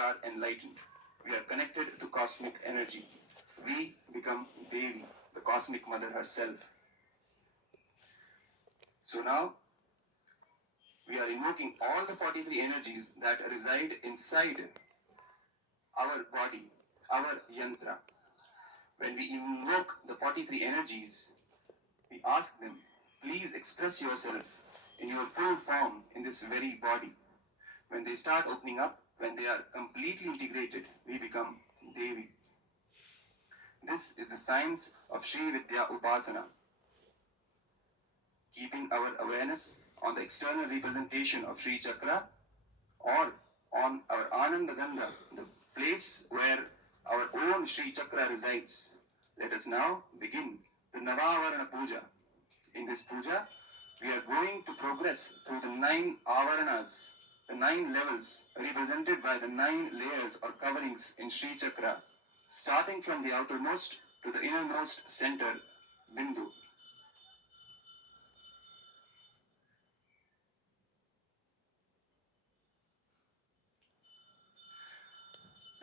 are enlightened. We are connected to cosmic energy. We become Devi, the cosmic mother herself. So now, we are invoking all the 43 energies that reside inside our body, our yantra. When we invoke the 43 energies, we ask them, please express yourself in your full form in this very body. When they start opening up, when they are completely integrated, we become Devi. This is the science of Sri Vidya Upasana. Keeping our awareness on the external representation of Sri Chakra or on our Ananda Gandha, the place where our own Sri Chakra resides. Let us now begin the Navavarana Puja. In this puja, we are going to progress through the 9 avaranas, the 9 levels represented by the 9 layers or coverings in Sri Chakra, starting from the outermost to the innermost center, Bindu.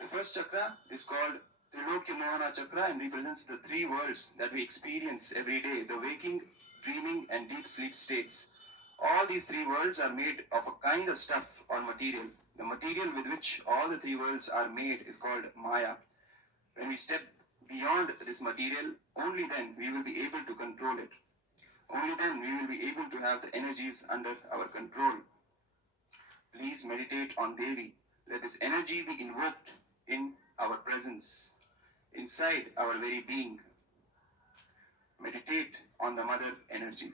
The first chakra is called Trilokya Mohana Chakra and represents the 3 worlds that we experience every day, the waking, dreaming and deep sleep states. All these 3 worlds are made of a kind of stuff or material. The material with which all the 3 worlds are made is called Maya. When we step beyond this material, only then we will be able to control it. Only then we will be able to have the energies under our control. Please meditate on Devi. Let this energy be invoked in our presence, inside our very being. Meditate on the mother energy.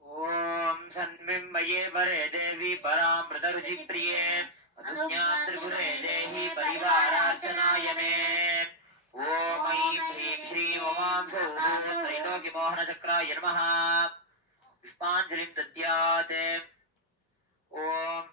Om Sanmimbaye Vare Devi Paramritaruchi Priye Adunya Tripure Dehi Parivararchanayane Om Aim Hrim Shri Om Sohu Trailoki Mohana Chakraya Namaha Pushpanjalim Dadyate Om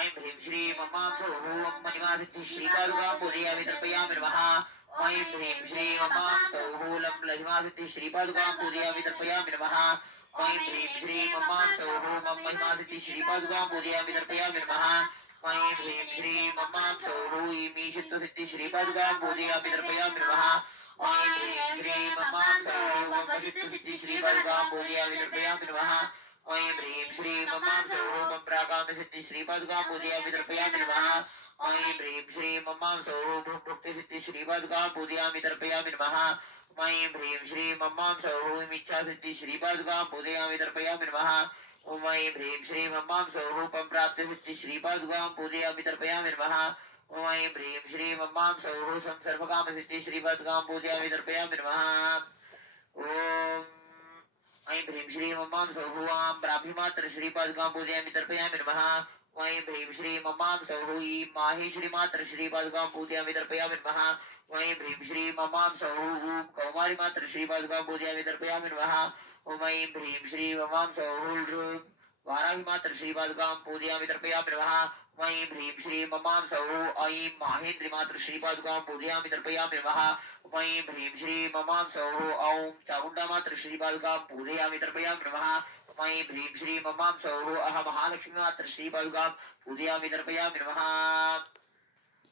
Aim Hrim Shri Om Sohu Om Manivasiddhi Shri Paduka Pujayami Tarpayami Namaha Aim Hrim Shri Om Sohu Lam Lahimasiddhi Shri Paduka Pujayami Tarpayami Namaha Aim Hrim Shri Om Sohu Om Mahimasiddhi Shri Paduka Pujayami Tarpayami Namaha Aim Hrim Shri Om Sohu Imi Shittu Siddhi Shri Paduka Pujayami Tarpayami Namaha Aim Hrim Shri Om Sohu Om Shittu Siddhi Shri Paduka Pujayami Tarpayami Namaha Aim Hrim Shri Om Sohu Om Prakami Siddhi Shri Paduka Pujayami Tarpayami Namaha Aim Hrim Shri Om Sohu Om Bhukti Siddhi Shri Paduka Pujayami Tarpayami Namaha Aim Hrim Shri Om Sohu Michha Siddhi Shri Paduka Pujayami Tarpayami Namaha Aim Hrim Shri Om Sohu Pamprapti Siddhi Shri Paduka Pujayami Tarpayami Namaha Aim Hrim Shri Om Sohu Samsarvakama Siddhi Shri Paduka Pujayami Tarpayami Namaha Om Aim Hrim Shri Om Sohu Am Brahmimatra Shri Paduka Pujayami Tarpayami Namaha Aim Hrim Shri Om Sohu Mahi Shri Matra Shri Paduka Pujayami Tarpayami Namaha Aim Hrim Shri Om Sohu Kaumari Matra Shri Paduka Pujayami Tarpayami Namaha Aim Hrim Shri Om Sohu Varahi Matra Shri Paduka Pujayami Tarpayami Namaha Aim Hrim Shri Om Sohu Aim Mahendri Matra Shri Paduka Pujayami Tarpayami Namaha Aim Hrim Shri Om Sohu Aum Chamunda Matra Shri Paduka Pujayami Tarpayami Namaha Aim Hrim Shri Om Sohu Aha Mahalakshmi Matra Shri Paduka Pujayami Tarpayami Namaha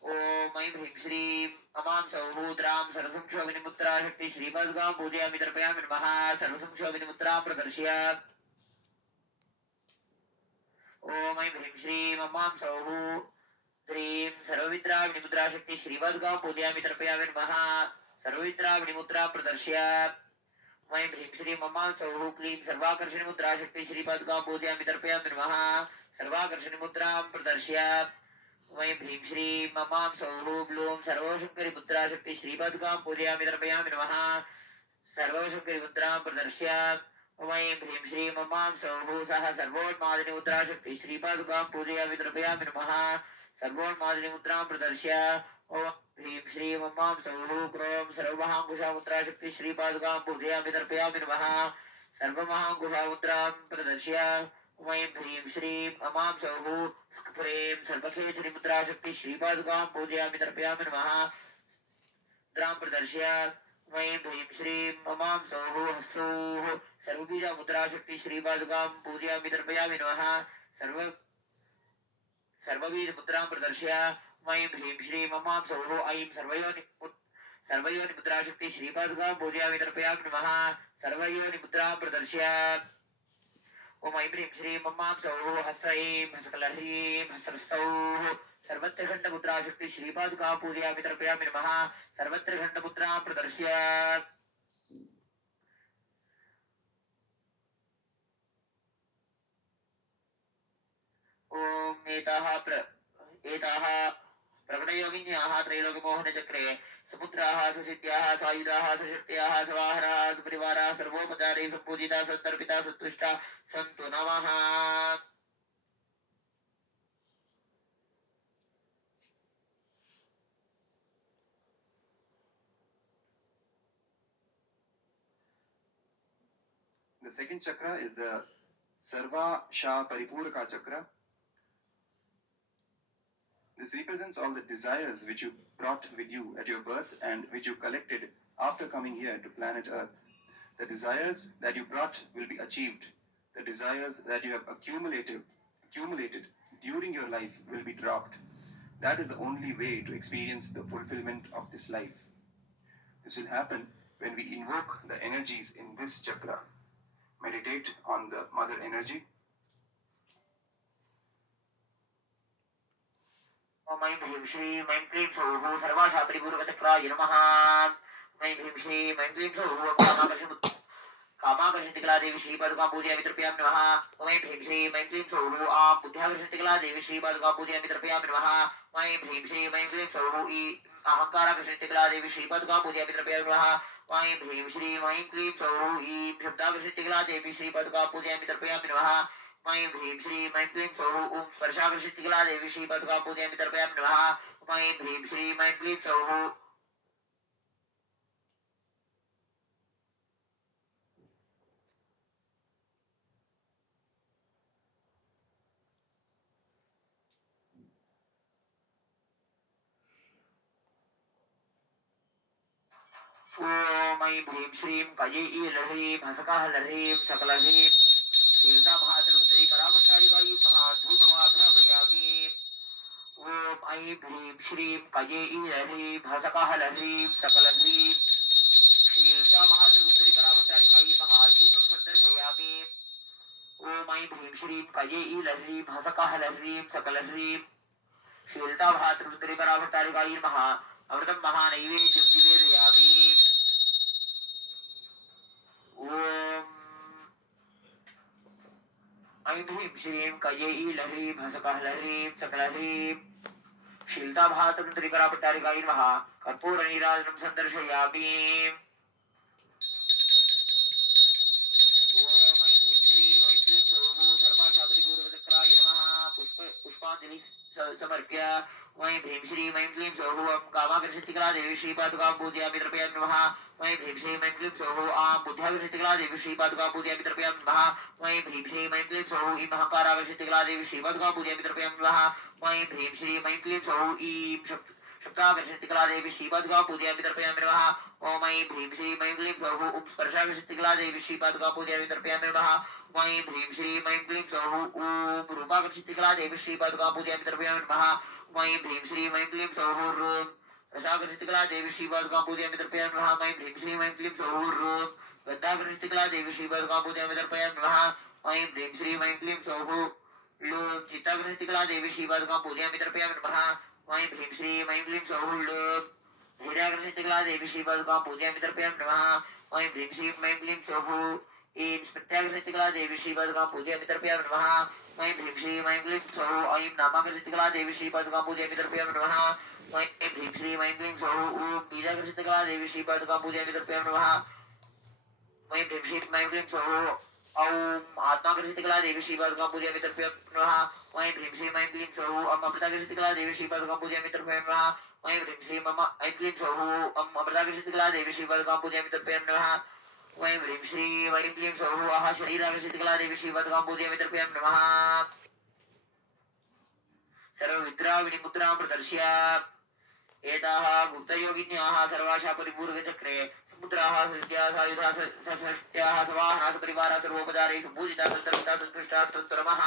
Om Aim Hrim Shri Om Sohu Dram Sarvasumshovini Mutra Shakti Shri Paduka Pujayami Tarpayami Namaha Sarvasumshovini Mutra Pradarshya Om Aim Hrim Shri Om Sohu Dream Sarvavitra Vinimutra Shakti Shri Paduka Pujayami Tarpayami Namaha Sarvavitra Vinimutra Pradarshya Aim Hrim Shri Om Sohu Klim Sarvakarshani Mutra Shakti Shri Paduka Pujayami Tarpayami Namaha Sarvakarshani Mutra Pradarshya Aim Hrim Shri Om Sohu Bloom Sarvashankari Mutra Shakti Shri Paduka Pujayami Tarpayami Namaha Sarvashankari Mutra Pradarshya Aim Hrim Shri Om Sohu Saha Sarvonmadini Mutra Shakti Shri Paduka Pujayami Tarpayami Namaha Sarvonmadini Mutra Pradarshya Om Hrim Shri Om Sohu Krom Sarvamahankusha Mutra Shakti Shri Paduka Pujayami Tarpayami Namaha Sarvamahankusha Mutra Pradarshya Aim Hrim Shri Om Sohu Prem Sarvakhetri Mutra Shakti Shri Paduka Pujayami Tarpayami Namaha Dram Pradarshya Aim Hrim Shri Om Sohu Hasuh सर्वबीजा मुद्रा शक्ति श्रीपादुकां पूजयामि तर्पयामि नमः सर्वबीज मुद्रां प्रदर्श्य ऐं ह्रीं श्रीं ममां सौः ऐं सर्वयोनि मुद्रा शक्ति श्रीपादुकां पूजयामि तर्पयामि नमः सर्वयोनि मुद्रां प्रदर्श्य ओम ऐं ह्रीं श्रीं ममां सौः हस्रैं हसकलह्रीं हस्रसौः सर्वत्रखंड मुद्रा शक्ति श्रीपादुकां पूजयामि तर्पयामि नमः सर्वत्रखंड मुद्रां प्रदर्श्य ओम एताः प्रकटयोगिन्याः त्रैलोक्यमोहनचक्रे समुद्राः ससिद्ध्याः सायुधाः सशक्त्याः सवाहराः सुपरिवाराः सर्वोपचारैः सम्पूजिताः सन्तर्पिताः सन्तुष्टाः सन्तु नमः। The second chakra is the Sarva Sha Paripuraka chakra. This represents all the desires which you brought with you at your birth and which you collected after coming here to planet Earth. The desires that you brought will be achieved. The desires that you have accumulated during your life will be dropped. That is the only way to experience the fulfillment of this life. This will happen when we invoke the energies in this chakra. Meditate on the mother energy. ओम ऐं ह्रीं श्रीं ऐं क्लीं सौः सर्वाशा परिपूर्वचक्राय नमः। ऐं ह्रीं श्रीं ऐं क्लीं सौः कामाकर्षणतिकलादेवी श्रीपादुकां पूजयामि तर्पयामि नमः। ओम ऐं ह्रीं श्रीं ऐं क्लीं सौः आं बुद्ध्याकर्षणतिकलादेवी श्रीपादुकां पूजयामि तर्पयामि नमः। ऐं ह्रीं श्रीं ऐं क्लीं सौः अहंकाराकर्षणतिकलादेवी श्रीपादुकां पूजयामि तर्पयामि नमः। ऐं ह्रीं श्रीं ऐं क्लीं सौः ईं शब्दाकर्षणतिकलादेवी श्रीपादुकां पूजयामि तर्पयामि नमः। ऐं ह्रीं श्रीं ऐं क्लीं सौः ॐ स्पर्शाकर्षणतिकलादेवी श्रीपादुकां पूजयामि तर्पयामि नमः। ऐं ह्रीं श्रीं ऐं क्लीं सौः ॐ ऐं ह्रीं श्रीं कयै लह्रीं हसकाहलह्रीं सकलह्रीं शीलताभातरुन्दरी परामष्टारिकायै महाधूतमाघ्रापयामि। ॐ ऐं ह्रीं श्रीं कयै लह्रीं हसकाहलह्रीं सकलह्रीं शीलताभातरुन्दरी परामष्टारिकायै महादीपं सन्दर्शयामि। ॐ ऐं ह्रीं श्रीं कयै लह्रीं हसकाहलह्रीं सकलह्रीं शीलताभातरुन्दरी परामष्टारिकायै अमृतं महानैवेद्यं निवेदयामि। ॐ ऐं ह्रीं श्रीं कयै लह्रीं हसकाहलह्रीं सकलह्रीं शीलताभातरुन्दरी परामष्टारिकायै नमः कर्पूरनीराजनं सन्दर्शयामि। पुष्पांजलि समर्प्य वै ह्रीं श्रीं ऐं क्लीं सौः कामाकर्षणतिकलादेवी श्रीपादुकां पूजयामि तर्पयामि नमः। वै ह्रीं श्रीं ऐं क्लीं सौः आं बुद्ध्याकर्षणतिकलादेवी श्रीपादुकां पूजयामि तर्पयामि नमः। वै ह्रीं श्रीं ऐं क्लीं सौः ईं अहंकाराकर्षणतिकलादेवी श्रीपादुकां पूजयामि तर्पयामि नमः। वै ह्रीं श्रीं ऐं क्लीं सौः ईं शब्दाकर्षणतिकलादेवी श्रीपादुकां पूजयामि तर्पयामि नमः। ओम ऐं ह्रीं श्रीं ऐं क्लीं सौः स्पर्शाकर्षणतिकलादेवी श्रीपादुकां पूजयामि तर्पयामि नमः। वै ह्रीं श्रीं ऐं क्लीं सौः ॐ रूपाकर्षणतिकलादेवी श्रीपादुकां पूजयामि तर्पयामि नमः। वै ह्रीं श्रीं ऐं क्लीं सौः रसाकर्षणतिकलादेवी श्रीपादुकां पूजयामि तर्पयामि नमः। वै ह्रीं श्रीं ऐं क्लीं सौः गन्धाकर्षणतिकलादेवी श्रीपादुकां पूजयामि तर्पयामि नमः। वै ह्रीं श्रीं ऐं क्लीं सौः चित्ताकर्षणतिकलादेवी श्रीपादुकां पूजयामि तर्पयामि नमः। वै ह्रीं श्रीं ऐं क्लीं सौः धैर्याकर्षणतिकलादेवी श्रीपादुकां पूजयामि तर्पयामि नमः। वै ह्रीं श्रीं ऐं क्लीं सौः ऐं स्मृत्याकर्षणतिकलादेवी श्रीपादुकां पूजयामि तर्पयामि नमः। वै ह्रीं श्रीं ऐं क्लीं सौः ऐं नामाकर्षणतिकलादेवी श्रीपादुकां पूजयामि तर्पयामि नमः। वै ह्रीं श्रीं ऐं क्लीं सौः ॐ बीजाकर्षणतिकलादेवी श्रीपादुकां पूजयामि तर्पयामि नमः। वै ह्रीं श्रीं ऐं क्लीं सौः ॐ आत्माकर्षणतिकलादेवी श्रीपादुकां पूजयामि तर्पयामि नमः। वै ह्रीं श्रीं ऐं क्लीं सौः अमृताकर्षणतिकलादेवी श्रीपादुकां पूजयामि तर्पयामि नमः। वै ह्रीं श्रीं ऐं क्लीं सौः अमृताकर्षणतिकलादेवी श्रीपादुकां पूजयामि तर्पयामि नमः। वै ह्रीं श्रीं ऐं क्लीं सौः शरीराकर्षणतिकलादेवी श्रीपादुकां पूजयामि तर्पयामि नमः। सर्वविद्राविणी मुद्रां प्रदर्श्य एताः गुप्तयोगिन्याः सर्वाशा परिपूर्वचक्रे मुद्राः सृष्ट्याः सायुधाः सृष्ट्याः सवाहनाः परिवाराः सर्वोपचारैः पूजिताः सन्तर्पिताः सन्तुष्टाः स्तोत्रमः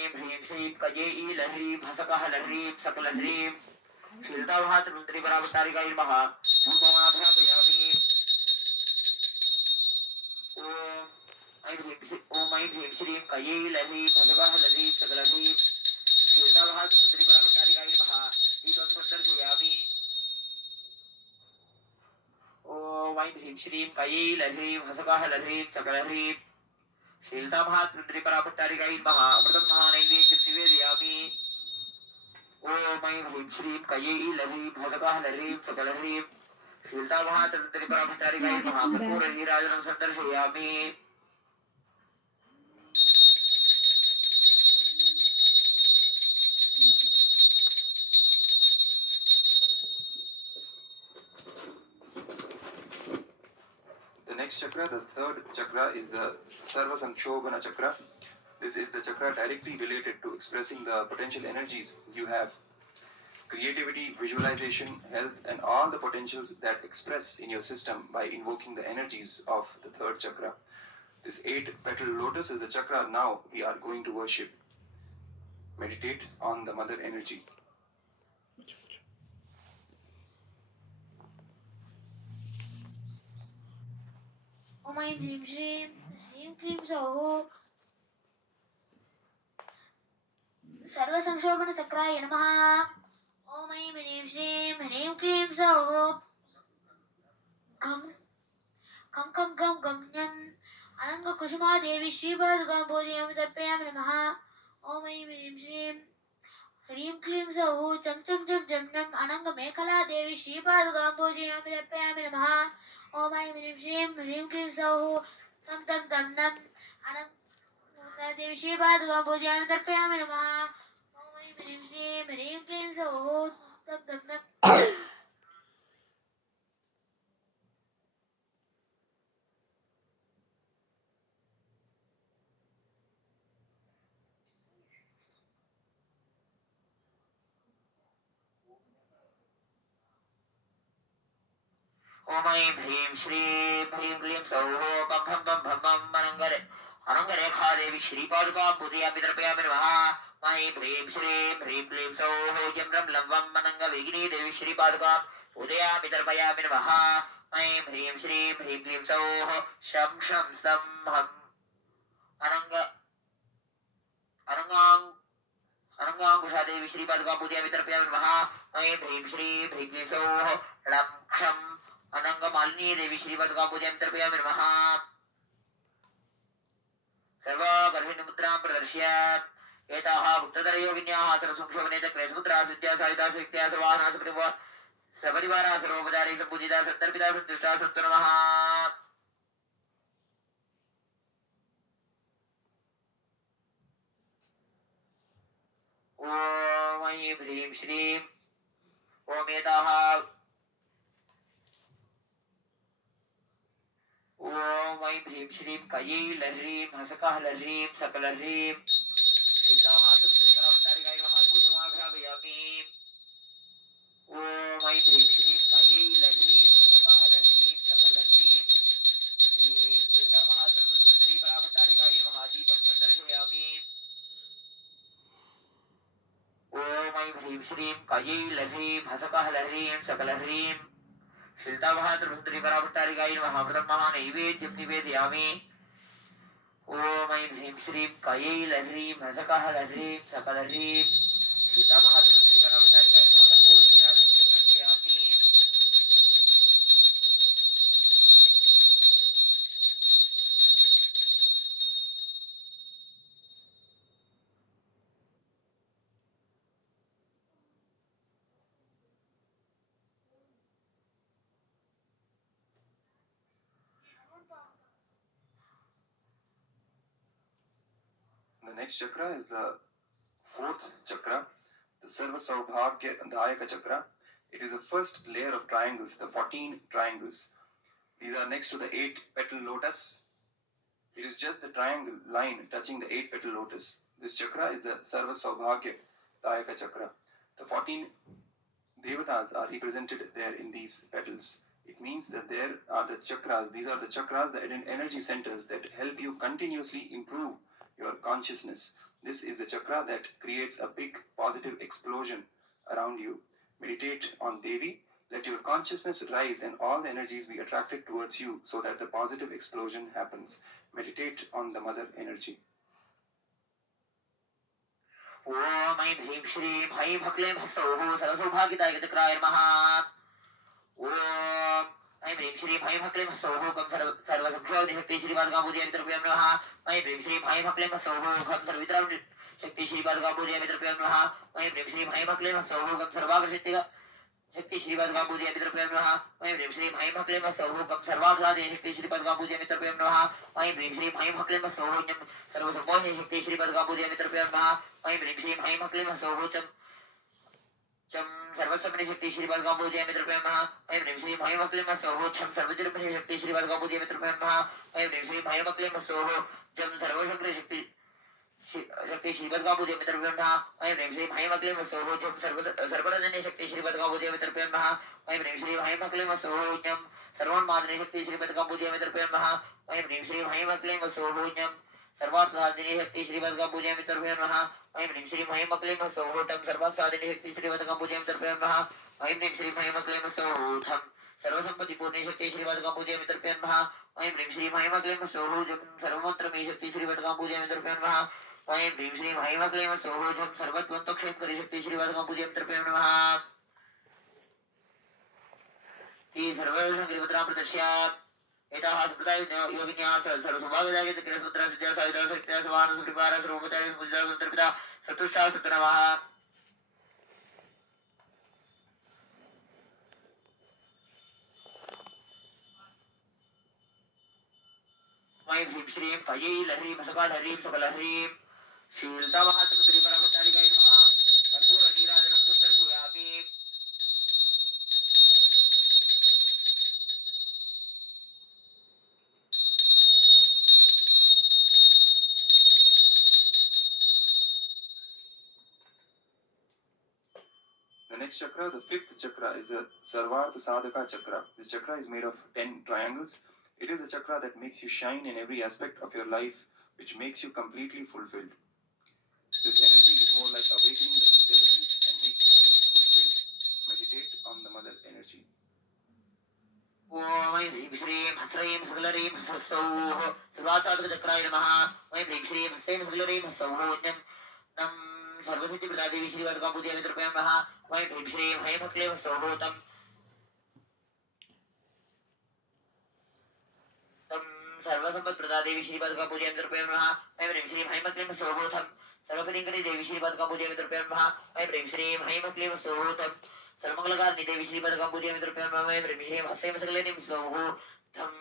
ऐं ह्रीं श्रीं कजेई लह्रीं हसकः लह्रीं सकलह्रीं शीलताभातृन्द्री परावतारिकायै नमः पूर्वमाघ्रापयामि ॐ ऐं ह्रीं श्रीं कयै लह्रीं हसकः लह्रीं सकलह्रीं शीलताभातृन्द्री परावतारिकायै नमः दीपं सन्दर्शयामि ॐ ऐं ह्रीं श्रीं कयै लह्रीं हसकः लह्रीं सकलह्रीं शीलताभातृन्द्री परावतारिकायै नमः अमृतं महानैवेद्यं निवेदयामि ॐ ऐं ह्रीं श्रीं कयै लह्रीं हसकः लह्रीं सकलह्रीं शीलताभातृन्द्री परावतारिकायै नमः कर्पूरनीराजनं सन्दर्शयामि The next chakra, the third chakra, is the Sarva Sanshobhana chakra. This is the chakra directly related to expressing the potential energies you have. Creativity, visualization, health, and all the potentials that express in your system by invoking the energies of the third chakra. This 8-petal lotus is the chakra now we are going to worship. Meditate on the mother energy. ॐ ऐं ह्रीं श्रीं ह्रीं क्लीं सौः सर्वसंशोभनचक्राय नमः ॐ ऐं ह्रीं श्रीं ह्रीं क्लीं सौः घं खं खं गं गम्यम् अनङ्गकुसुमादेवी श्रीपादुकां पूजयामि तर्पयामि नमः ॐ ऐं ह्रीं श्रीं ह्रीं क्लीं सौः चं चं चं जम्नम् अनङ्गमेखलादेवी श्रीपादुकां पूजयामि तर्पयामि नमः ॐ ऐं ह्रीं श्रीं ह्रीं क्लीं सौः तं तं तं नम् अनङ्गदेवी श्रीपादुकां पूजयामि तर्पयामि नमः ॐ ऐं ह्रीं श्रीं ह्रीं क्लीं सौः तं तं नम् ॐ ऐं ह्रीं श्रीं ह्रीं क्लीं सौः पं फं पं फं फं अनङ्गरेखादेवी श्रीपादुकां पूजयामि तर्पयामि नमः ऐं ह्रीं श्रीं ह्रीं क्लीं सौः जं रं लं वं अनङ्गवेगिनी देवी श्रीपादुकां पूजयामि तर्पयामि नमः ऐं ह्रीं श्रीं ह्रीं क्लीं सौः शं शं सं हं अनङ्गाङ्कुशादेवी श्रीपादुकां पूजयामि तर्पयामि नमः ऐं ह्रीं श्रीं ह्रीं क्लीं सौः लं क्षं अनङ्गमालिनी देवी श्रीपादुकां पूजयामि तर्पयामि नमः सर्वाकर्षणमुद्रां प्रदर्श्य एताः गुप्तधरयोगिन्याः सर्वसंशोभने चक्रे सुमुद्राः विद्या सायुधाः शक्त्या सर्वाहनाः सपरिवाराः सर्वोपचारैः सम्पूजिताः सन्तर्पिताः सन्तुष्टाः सन्तु नमः ॐ ऐं ह्रीं श्रीं ॐ एताः ॐ ऐं ह्रीं श्रीं कयै लह्रीं हसकः लह्रीं सकलह्रीं शीताभातृपरावतारिकायै नमः धूपमाघ्रापयामि ॐ ऐं ह्रीं श्रीं कयै लह्रीं हसकः लह्रीं सकलह्रीं शीताभातृपरावतारिकायै नमः दीपं सन्दर्शयामि ॐ ऐं ह्रीं श्रीं कयै लह्रीं हसकः लह्रीं सकलह्रीं शीलताभातृपरावतारिकायै नमः अमृतं महानैवेद्यं निवेदयामि ॐ ऐं ह्रीं श्रीं कयै लह्रीं हसकः लह्रीं सकलह्रीं शीताभातृपरावतारिकायै नमः कर्पूरनीराजनं सन्दर्शयामि The next chakra is the fourth chakra, the Sarva Saubhagya Dayaka chakra. It is the first layer of triangles, the 14 triangles. These are next to the 8-petal lotus. It is just the triangle line touching the 8-petal lotus. This chakra is the Sarva Saubhagya Dayaka chakra. The 14 devatas are represented there in these petals. It means that there are the chakras. These are the chakras, the energy centers that help you continuously improve your consciousness. This is the chakra that creates a big positive explosion around you. Meditate on Devi. Let your consciousness rise and all the energies be attracted towards you so that the positive explosion happens. Meditate on the mother energy. ओम ऐं ह्रीं श्रीं हैं भक्लीं ह्सौः सर्वसौभाग्यदायिक चक्राय नमः। ओम ऐं ह्रीं श्रीं हैं भक्लीं ह्सौः गं सर्वसुभ्योदिशक्ति श्रीपादुकां पूजयामि तर्पयामि नमः। ऐं ह्रीं श्रीं हैं भक्लीं ह्सौः गं सर्वविद्रां शक्ति श्रीपादुकां पूजयामि तर्पयामि नमः। ऐं ह्रीं श्रीं हैं भक्लीं ह्सौः गं सर्वाग्रशक्ति शक्ति श्रीपादुकां पूजयामि तर्पयामि नमः। ऐं ह्रीं श्रीं हैं भक्लीं ह्सौः गं सर्वाह्लादे शक्ति श्रीपादुकां पूजयामि तर्पयामि नमः। ऐं ह्रीं श्रीं हैं भक्लीं ह्सौः चं सर्वसम्मोहिनी शक्ति श्रीपादुकां पूजयामि तर्पयामि नमः। ऐं ह्रीं श्रीं हैं भक्लीं ह्सौः चं सर्वस्वमणि शक्ति श्रीपादुकां पूजयामि तर्पयामि नमः। ऐं ह्रीं श्रीं हैं भक्लीं ह्सौः चं सर्वजनप्रिय शक्ति श्रीपादुकां पूजयामि तर्पयामि नमः। ऐं ह्रीं श्रीं हैं भक्लीं ह्सौः चं सर्वशक्ति शक्ति श्रीपादुकां पूजयामि तर्पयामि नमः। ऐं ह्रीं श्रीं हैं भक्लीं ह्सौः चं सर्वरजनी शक्ति श्रीपादुकां पूजयामि तर्पयामि नमः। ऐं ह्रीं श्रीं हैं भक्लीं ह्सौः चं सर्वोन्मादिनी शक्ति श्रीपादुकां पूजयामि तर्पयामि नमः। ऐं ह्रीं श्रीं हैं भक्लीं ह्सौः चं सर्वार्थसाधिनी शक्ति श्रीपादुकां पूजयामि तर्पयामि नमः। ऐं ह्रीं श्रीं हैं भक्लीं ह्सौः चं सर्वार्थसाधिनी शक्ति श्रीपादुकां पूजयामि तर्पयामि नमः। ऐं ह्रीं श्रीं हैं भक्लीं ह्सौः चं सर्वसम्पत्तिपूर्णी शक्ति श्रीपादुकां पूजयामि तर्पयामि नमः। ऐं ह्रीं श्रीं हैं भक्लीं ह्सौः चं सर्वमन्त्रमयी शक्ति श्रीपादुकां पूजयामि तर्पयामि नमः। ऐं ह्रीं श्रीं हैं भक्लीं ह्सौः चं सर्वत्वन्तक्षेमकरी शक्ति श्रीपादुकां पूजयामि तर्पयामि नमः। श्री सर्वसंग्रीवत्रां प्रदर्श्यात् एताः सम्प्रदाय योगिन्याः सर्वसौभाग्यदायिके चक्रेशमुद्रा सिद्ध्या सायुधा शक्त्या सवाहन सुकृपारा सर्वोपचारिणी पूजिता सुन्दरपिता सतुष्टा सतनवः। ऐं ह्रीं श्रीं फयैलह्रीं सकलह्रीं सकलह्रीं शीलतामहासमुद्री पराभट्टारिकायै नमः। कर्पूरनीराजनं सन्दर्शयामि। The next chakra, the fifth chakra, is the Sarvartha Sadhaka chakra. This chakra is made of 10 triangles. It is the chakra that makes you shine in every aspect of your life, which makes you completely fulfilled. This energy is more like awakening the intelligence and making you fulfilled. Meditate on the mother energy. ओम ऐं ह्रीं श्रीं ह्स्रीं सकलह्रीं ह्सौः सर्वार्थसाधकचक्राय नमः। ऐं ह्रीं श्रीं ह्स्रीं सकलह्रीं ह्सौः नं सर्वसिद्धिप्रदादेवी श्रीपादुकां पूजयामि तर्पयामि नमः। ऐं ह्रीं श्रीं हैं भक्लीं ह्सौः तं सर्वसम्पत्प्रदादेवी श्रीपादुकां पूजयामि तर्पयामि नमः। ऐं ह्रीं श्रीं हैं भक्लीं ह्सौः तं सर्वपदिङ्करी देवी श्रीपादुकां पूजयामि तर्पयामि नमः। ऐं ह्रीं श्रीं हैं भक्लीं ह्सौः तं सर्वमङ्गलकारिणी देवी श्रीपादुकां पूजयामि तर्पयामि नमः। ऐं ह्रीं श्रीं ह्स्रीं सकलह्रीं ह्सौः तं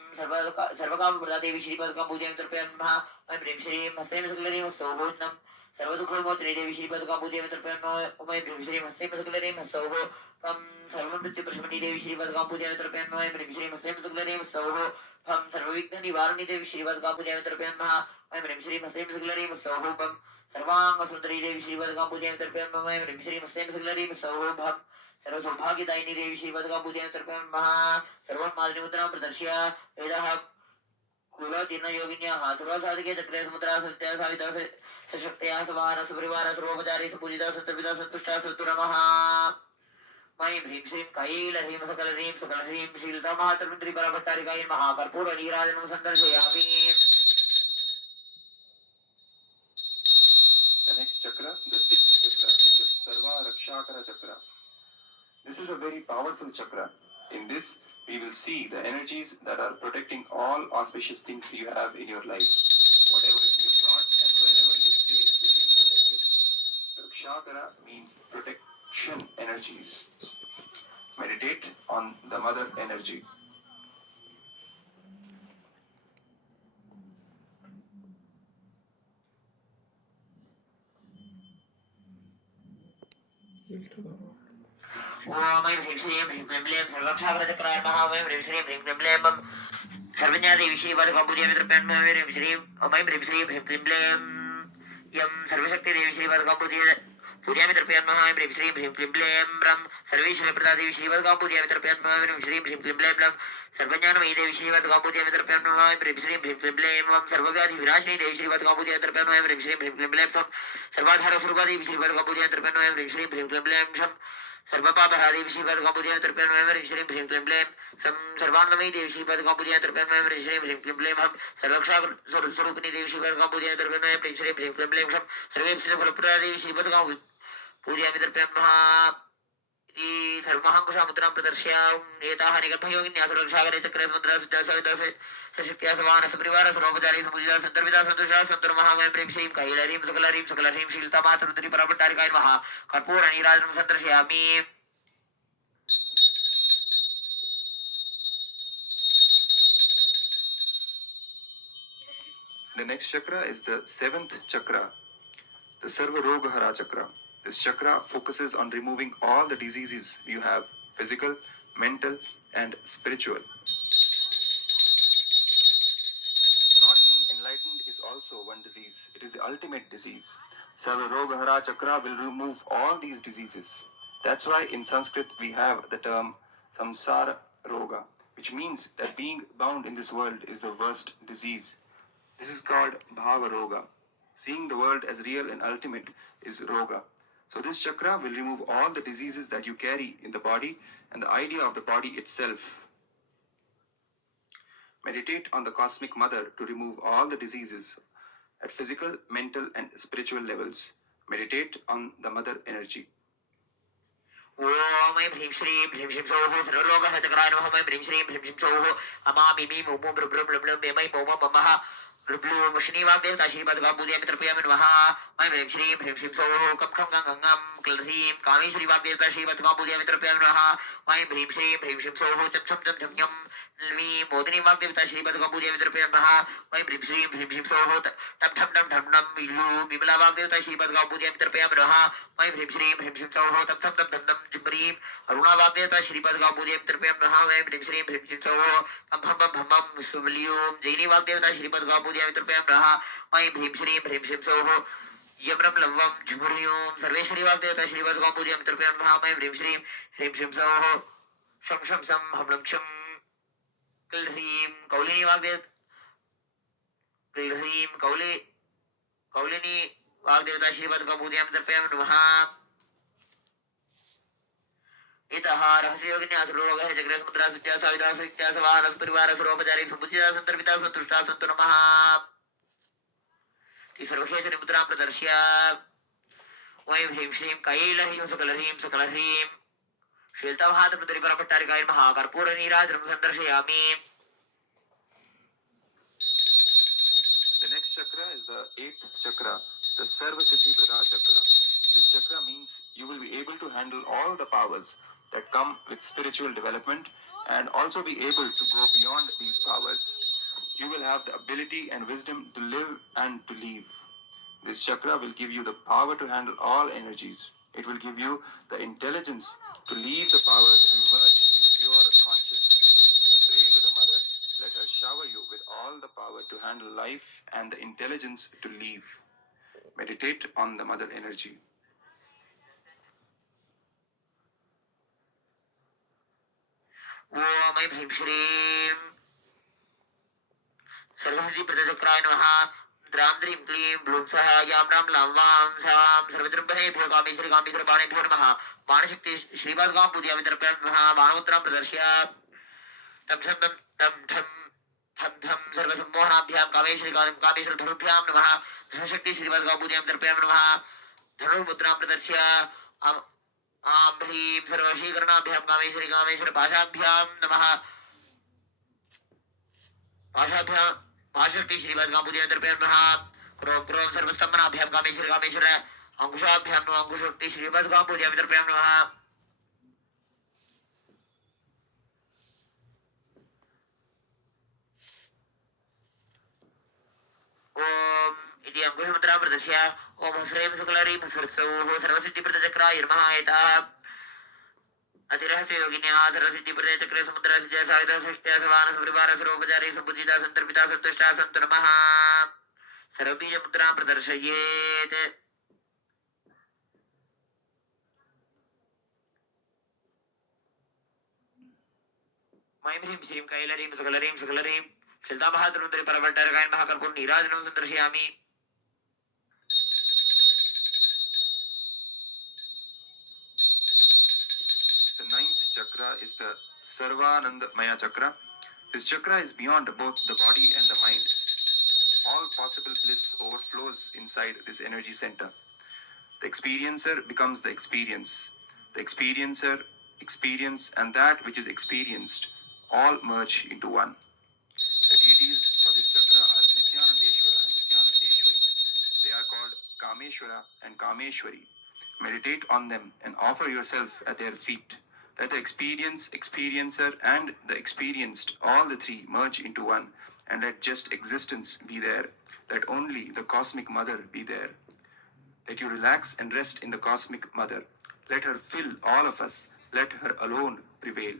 सर्वकामप्रदादेवी श्रीपादुकां पूजयामि तर्पयामि नमः। ऐं ह्रीं श्रीं ह्स्रीं सकलह्रीं ह्सौः नं सर्वदुःखविमोचनी देवी श्रीपादुकां पूजयामि तर्पयामि नमः। ऐं ह्रीं श्रीं ह्स्रीं सकलह्रीं ह्सौः तं सर्वमृत्युप्रशमनी देवी श्रीपादुकां पूजयामि तर्पयामि नमः। ऐं ह्रीं श्रीं ह्स्रीं सकलह्रीं ह्सौः तं सर्वविघ्ननिवारिणी देवी श्रीपादुकां पूजयामि तर्पयामि नमः। ऐं ह्रीं श्रीं ह्स्रीं सकलह्रीं ह्सौः तं सर्वाङ्गसुन्दरी देवी श्रीपादुकां पूजयामि तर्पयामि नमः। ऐं ह्रीं श्रीं ह्स्रीं सकलह्रीं ह्सौः भं सर्वसौभाग्यदायिनी देवी श्रीपादुकां पूजयामि तर्पयामि नमः। सर्वोन्मादिनी मुद्रां प्रदर्श्य वेदः कुलतीर्णयोगिन्याः सर्वसाधके चक्रे समुद्रा सत्या सायुधा सशक्त्या सवाहन सुपरिवार सर्वोपचारी सुपूजिता सन्तर्पिता सन्तुष्टा सन्तुरमः। ऐं ह्रीं श्रीं कैलह्रीं सकलह्रीं सकलह्रीं शीलतामहासमुद्री पराभट्टारिकायै नमः। कर्पूरनीराजनं सन्दर्शयामि। The next chakra, the sixth chakra, is the Sarva Rakshakara chakra. This is a very powerful chakra. In this, we will see the energies that are protecting all auspicious things you have in your life. Whatever you got and wherever you stay will be protected. Rakshakara means protection energies. Meditate on the mother energy. ओम ऐं ह्रीं श्रीं ह्रीं क्लीं क्लीं सर्वरक्षाकरचक्राय नमः। ऐं ह्रीं श्रीं ह्रीं क्लीं क्लीं सर्वज्ञा देवी श्रीपादुकां पूजयामि तर्पयामि नमः। ऐं ह्रीं श्रीं ह्रीं क्लीं क्लीं यं सर्वशक्ति देवी श्रीपादुकां पूजयामि तर्पयामि नमः ऐं ह्रीं श्रीं ह्रीं क्लीं क्लीं ब्रह्म सर्वेश्वरी प्रदादेवी श्रीवद्गां पूजयामि तर्पयामि नमः ऐं श्रीं ह्रीं क्लीं क्लीं ब्रह्म सर्वज्ञानमयी देवी श्रीवद्गां पूजयामि तर्पयामि नमः ऐं ह्रीं श्रीं ह्रीं क्लीं क्लीं ओं सर्वव्याधि विनाशिनी देवी श्रीवद्गां पूजयामि तर्पयामि नमः ऐं ह्रीं श्रीं ह्रीं क्लीं क्लीं सं सर्वाधार स्वरूपादेवी श्रीवद्गां पूजयामि तर्पयामि नमः ऐं ह्रीं श्रीं ह्रीं क्लीं क्लीं सं सर्वपापहादेवी श्रीवद्गां पूजयामि तर्पयामि नमः ऐं ह्रीं श्रीं ह्रीं क्लीं क्लीं सं सर्वान्नमयी देवी श्रीवद्गां पूजयामि तर्पयामि नमः ऐं ह्रीं श्रीं ह्रीं क्लीं क्लीं हम सर्वक्षा स्वरूपिणी देवी श्रीवद्गां पूजयामि तर्पयामि नमः ऐं ह्रीं श्रीं ह्रीं क्लीं क्लीं सं सर्वेक्षित फलप्रदादेवी श्रीवद्गां पूजयामि तर्पयामि नमः इति सर्वमहाङ्कुशामुद्रां प्रदर्श्याम् एताः निगर्भयोगिन्यासरक्षाकरे चक्रे समुद्रासुद्धासविदासे सशक्त्या समानः सपरिवारः सर्वोपचारी समुचिता सन्तर्पिता सन्तुष्टा सन्तुर्महामयं प्रेम श्रीं कैलरीं सकलरीं शीलता मातृरुद्री पराभट्टारिकाय नमः कर्पूरनीराजनं सन्दर्शयामि The next chakra is the seventh chakra, the Sarva Roga Hara chakra. This chakra focuses on removing all the diseases you have, physical, mental, and spiritual. Not being enlightened is also one disease. It is the ultimate disease. Sarva Roga Hara chakra will remove all these diseases. That's why in Sanskrit we have the term Samsara Roga, which means that being bound in this world is the worst disease. This is called Bhava Roga. Seeing the world as real and ultimate is Roga. So this chakra will remove all the diseases that you carry in the body and the idea of the body itself. Meditate on the Cosmic Mother to remove all the diseases at physical, mental and spiritual levels. Meditate on the Mother energy. ओम ऐं ह्रीं श्रीं सौः सर्वलोकः चक्राय नमः ऐं ह्रीं श्रीं सौः अमामि मी मो मो ब्रु ब्रु ब्लु मे मै मो ममः ऋब्लु श्रीवाग्देवता श्रीपदगां पूजयामि तर्पयामि नमः ऐं ह्रीं श्रीं सौः कं खं गं गं गं क्लह्रीं कामेश्वरी वाग्देवता श्रीपदगां पूजयामि तर्पयामि नमः ऐं ह्रीं श्रीं सौः चं छं चं झं झं ल्वी मोदिनी वाग्देवता श्रीपदगां पूजयामि तर्पयामि नमः ऐं ह्रीं श्रीं सौः टं ठं ठं ठं ठं विल्लु विमला वाग्देवता श्रीपदगां पूजयामि तर्पयामि नमः ऐं ह्रीं श्रीं सौः तं ठं ठं ठं जिब्रीं अरुणा वाग्देवता श्रीपदगां पूजयामि तर्पयामि नमः ऐं ह्रीं श्रीं सौः भं भं भं भं सुवल्यूं जैनी वाग्देवता श्रीपदगां पूजयामि तर्पयामि नमः ऐं ह्रीं श्रीं सौः यम्रं लव्वं झुम्रियों सर्वेश्वरी वाग्देवता श्रीपदगां पूजयामि तर्पयामि नमः ऐं ह्रीं श्रीं सौः शं शं सं हं लं क्षं क्लह्रीं कौलिनी वाग्देवता क्लह्रीं कौलिनी वाग्देवता श्रीपदगां पूजयामि तर्पयामि नमः इतः रहस्ययोगिन्यासरोगः चक्रे समुद्रा सुत्या साविदा सुत्या सवाहनः परिवारः सर्वोपचारी समुचिता सन्तर्पिता सन्तुष्टा सन्तु नमः सर्वक्षेत्र मुद्रां प्रदर्श्य ओं ह्रीं श्रीं कैलह्रीं सकलह्रीं शीलताभातमुद्री परभट्टारिकाय नमः कर्पूरनीराजनं सन्दर्शयामि. The next chakra is the eighth chakra, the Sarva Siddhi Prada chakra. This chakra means you will be able to handle all the powers that come with spiritual development and also be able to go beyond these powers. You will have the ability and wisdom to live and to leave. This chakra will give you the power to handle all energies. It will give you the intelligence to leave the powers and merge into pure consciousness. Pray to the Mother. Let her shower you with all the power to handle life and the intelligence to leave. Meditate on the Mother energy. ओम ऐं ह्रीं श्रीं सर्वसिद्धि प्रदचक्राय नमः द्रां द्रीं क्लीं blue सः यां रां लां वां सां सर्वद्रव्येभ्यो कामेश्वरी बाणेभ्यो नमः बाणशक्ति श्रीपादगां पूजयामि तर्पयामि नमः बाणमुद्रां प्रदर्श्य तं छन्दं तं ठं ठं ठं सर्वसम्मोहनाभ्यां कामेश्वरी धनुभ्यां नमः धनशक्ति श्रीपादगां पूजयामि तर्पयामि नमः धनुर्मुद्रां प्रदर्श्य आं ह्रीं सर्वशीकरणाभ्यां कामेश्वरी पाशाभ्यां नमः पाशक्ति श्रीपादगां पूजयामि तर्पयामि नमः क्रों क्रों सर्वस्तम्भनाभ्यां कामेश्वर अंकुशाभ्यां नमः अंकुशक्ति श्रीपादगां पूजयामि तर्पयामि नमः ओम इति अंकुशमुद्रां प्रदर्श्य ओम ह्रीं शुक्लरीं सौः सर्वसिद्धिप्रदचक्राय नमः एताः अतिरहस्ययोगिन्याः सर्वसिद्धिप्रदचक्रे समुद्रा सिद्ध्या साविदा सृष्ट्या सवाहनः सपरिवारः सर्वोपचारी समुचिता सन्तर्पिता सन्तुष्टा सन्तु नमः सर्वबीजमुद्रां प्रदर्शयेत् ऐं ह्रीं श्रीं कैलरीं सकलरीं सकलरीं शिल्दामहातरुन्द्री परवट्टरकायन् महाकर्पूर नीराजनं सन्दर्शयामि The ninth chakra is the Sarvanandamaya chakra. This chakra is beyond both the body and the mind. All possible bliss overflows inside this energy center. The experiencer becomes the experience. The experiencer, experience, and that which is experienced all merge into one. The deities for this chakra are Nityanandeshwara and Nityanandeshwari. They are called Kameshwara and Kameshwari. Meditate on them and offer yourself at their feet. Let the experience, experiencer, and the experienced, all the three, merge into one, and let just existence be there. Let only the cosmic mother be there. Let you relax and rest in the cosmic mother. Let her fill all of us. Let her alone prevail.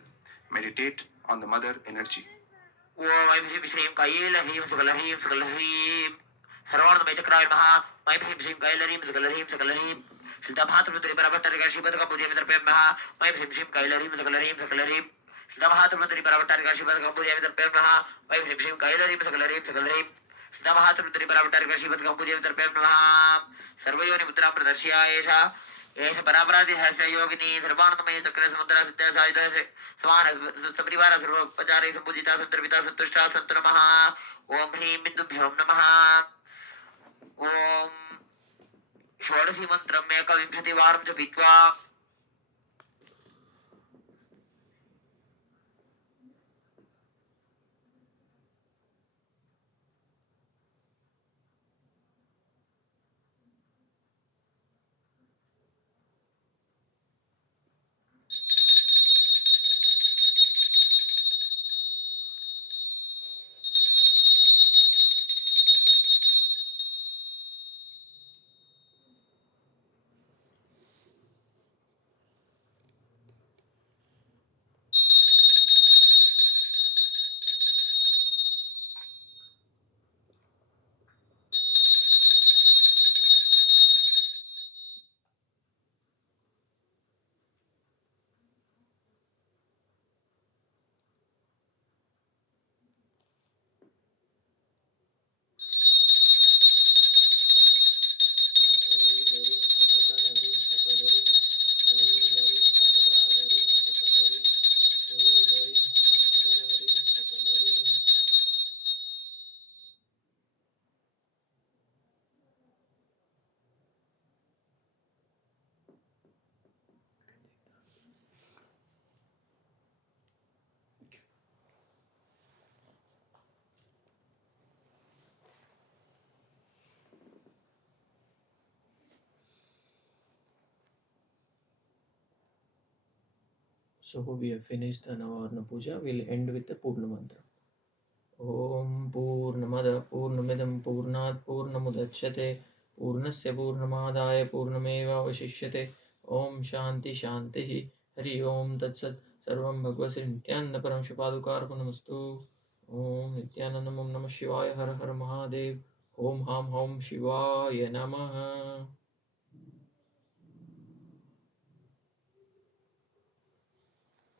Meditate on the mother energy. ॐ ऐं ह्रीं श्रीं कैलह्रीं सकलह्रीं सकलह्रीं सर्वाणमय चक्राय नमः ऐं ह्रीं श्रीं कैलह्रीं सकलह्रीं सकलह्रीं शिल्दामहातरुन्द्री परवट्टरकाय श्रीपदकं पूजयामि तर्पयामः ऐं ह्रीं श्रीं कैलह्रीं सकलह्रीं सकलह्रीं शिल्दामहातरुन्द्री परवट्टरकाय श्रीपदकं पूजयामि तर्पयामः ऐं ह्रीं श्रीं कैलह्रीं सकलह्रीं सकलह्रीं शिल्दामहातरुन्द्री परवट्टरकाय श्रीपदकं पूजयामि तर्पयामः सर्वयोनिमुद्रां प्रदर्शय एषा एष परापराधिरहस्य योगिनी सर्वानन्दमयी चक्रे समुद्रा सत्यासायुधस्य समान सपरिवार सर्वोपचारे संपूजिता संतर्पिता संतुष्टा सन्तु नमः ॐ ह्रीं बिन्दुभ्यो नमः ॐ षोडशी मन्त्रम् एकविंशतिवारं जपित्वा So we have finished the Navavarna Puja. We'll end with the Purna Mantra. Om Purnamada Purnamidam Purnat Purnamudachyate Purnasya Purnamadaya Purnameva Vashishyate Om Shanti Shanti Hari Om Tatsat Sarvam Bhagavasri Nityananda Param Shipadukarpanamustu Om Nityanandam Om Namah Shivaya Har Har Mahadev Om Ham Hom Shivaya Namaha.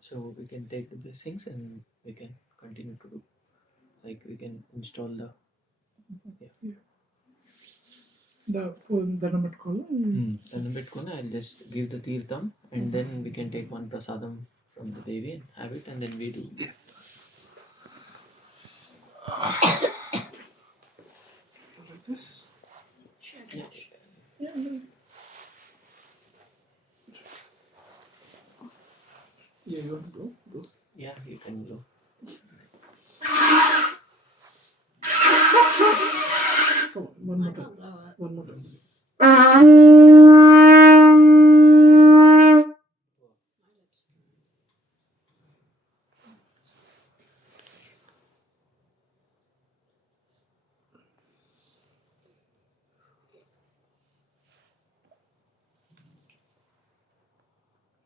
So we can take the blessings and we can continue to do. Like we can install the దండం పెట్టుకోవాలి. దండం పెట్టుకొని I'll just give the తీర్థం and then we can take one prasadam from the Devi and have it and then we do. Like this. Yeah. Yeah. Yeah, you want to go? Yeah, you can go. Come on, one more time. One more time.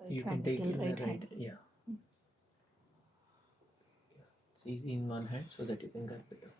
You can take in the right. Yeah. It's easy in one hand so that you can get better.